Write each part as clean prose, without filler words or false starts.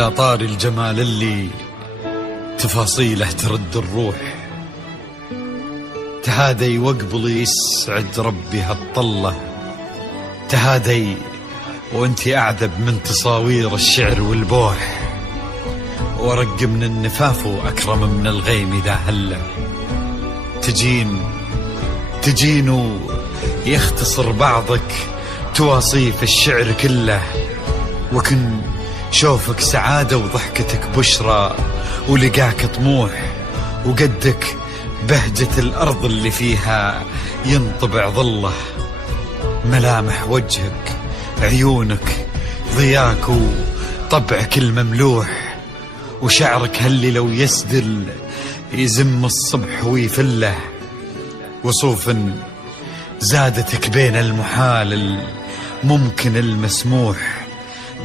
على طار الجمال اللي تفاصيله ترد الروح، تهادي وقبل يسعد ربي هالطلة، تهادي وانتي أعذب من تصاوير الشعر والبوح، ورق من النفاف وأكرم من الغيم ذا هلة. تجين يختصر بعضك تواصيف الشعر كله، وكن شوفك سعادة وضحكتك بشرى، ولقاك طموح، وقدك بهجة الأرض اللي فيها ينطبع ظله. ملامح وجهك، عيونك، ضياك وطبعك المملوح، وشعرك هاللي لو يسدل يزم الصبح ويفله. وصوف زادتك بين المحال الممكن المسموح،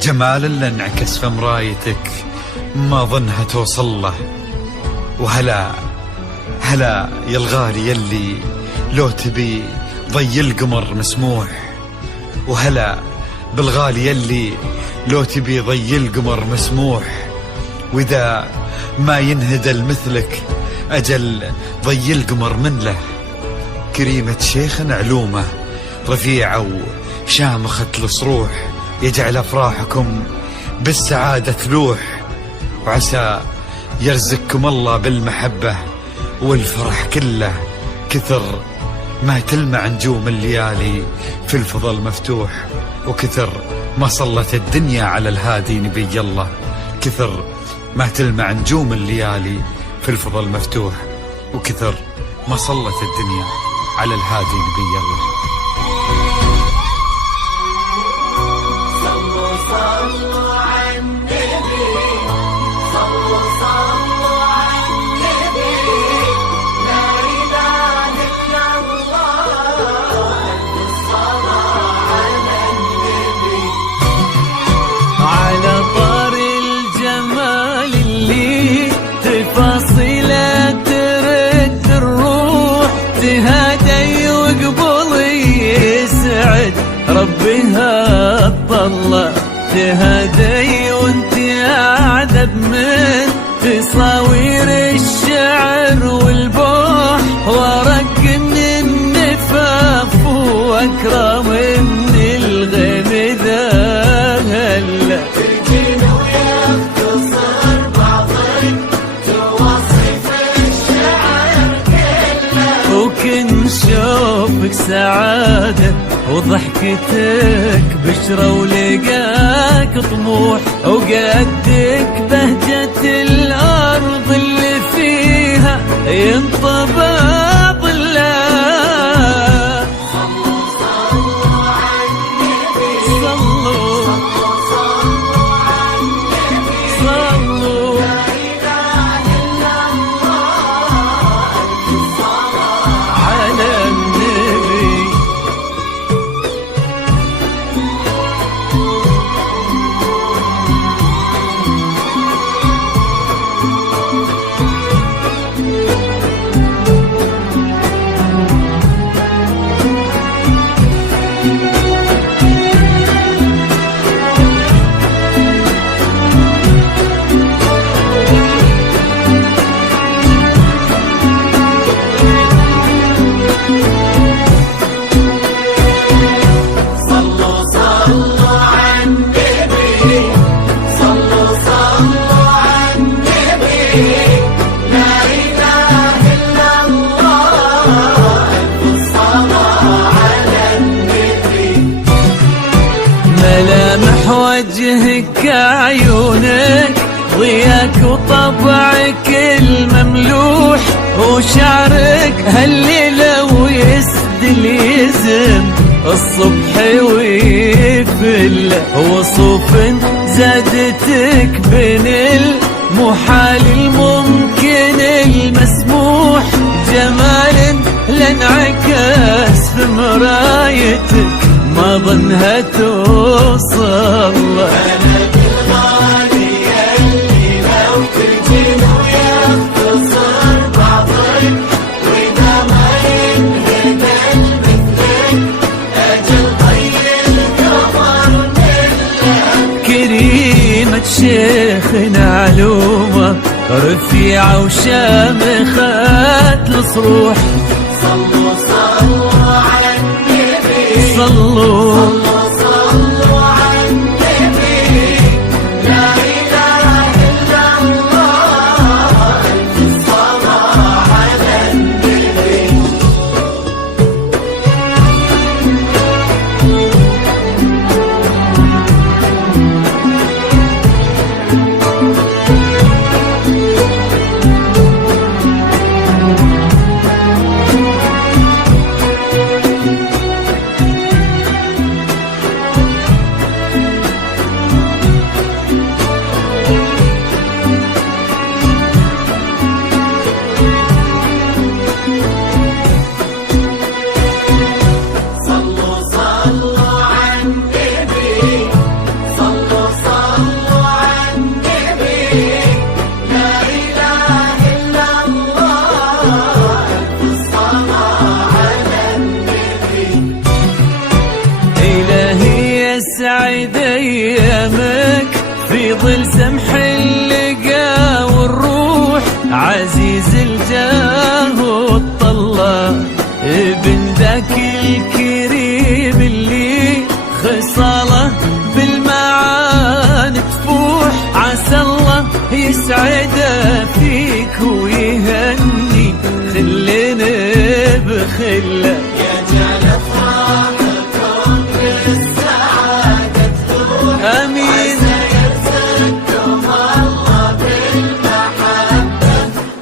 جمال اللي انعكس في مرايتك ما ظنها توصل له. وهلا يا الغالي يلي لو تبي ضي القمر مسموح، وهلا بالغالي يلي لو تبي ضي القمر مسموح. وإذا ما ينهدل مثلك أجل ضي القمر من له. كريمة شيخ علومه رفيعة وشامخة الصروح، يجعل أفراحكم بالسعادة تلوح، وعسى يرزقكم الله بالمحبة والفرح كله. كثر ما تلمع نجوم الليالي في الفضل مفتوح، وكثر ما صلت الدنيا على الهادي نبي الله. كثر ما تلمع نجوم الليالي في الفضل مفتوح، وكثر ما صلت الدنيا على الهادي نبي الله. صلوا على النبي، صلوا على النبي، لا إله إلا الله، الصلاة على النبي. على طار الجمال اللي تفاصيله ترد الروح، تهادي وقبل يسعد ربي هالطلة، تهادي وانتي أعذب من تصاوير الشعر والبوح، ورق من النفاف وأكرم من الغيم ذا هلا. تجين ويختصر بعضك توصف الشعر كله، وكن شوفك سعادة وضحكتك بشرى، ولقاك طموح، وقدك بهجة الأرض اللي فيها ينطبع ظله. صلوا على النبي، صلوا على النبي، صلوا لا إله إلا الله، الصلاة على النبي. صلوا على النبي، صلوا على النبي، لا إله إلا الله، الصلاة على النبي. ملامح وجهك عيونك، ضياك وطبعك المملوح، وشعرك هاللي لو يسدل يزم الصبح ويفل. وصوف زادتك بين المحال الممكن المسموح، جمال لانعكس في مرايتك ما ظنها توصل. بلد الغالي يلي لو تجين ويختصر بعضك، وإذا ما ينهدل مثلك أجل ضي القمر من له. كريمة شيخ شيخنا علومه رفيعة وشامخات الصروح. صلوا صلوا على النبي، صلوا صلوا على النبي، لا إله إلا الله، ألف صلاة على النبي. صلوا صلوا على النبي، صلوا صلوا على النبي، لا إله إلا الله، ألف صلاة على النبي. إلهي يسعد أيامك في ظل سمح اللقا والروح. عزيز الجاه والطلة ابن ذاك الكريم اللي خصاله بالمعاني تفوح. عسى الله يسعده فيك ويهني خلنا بخله. يجعل أفراحكم بالسعادة تدور، آمين. يرزقكم الله بالمحبة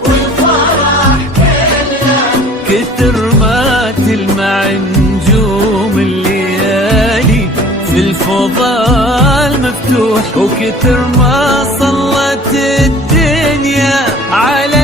والفرح كله. كتر ما تلمع نجوم الليالي في الفضاء المفتوح، وكتر ما صلت الدنيا على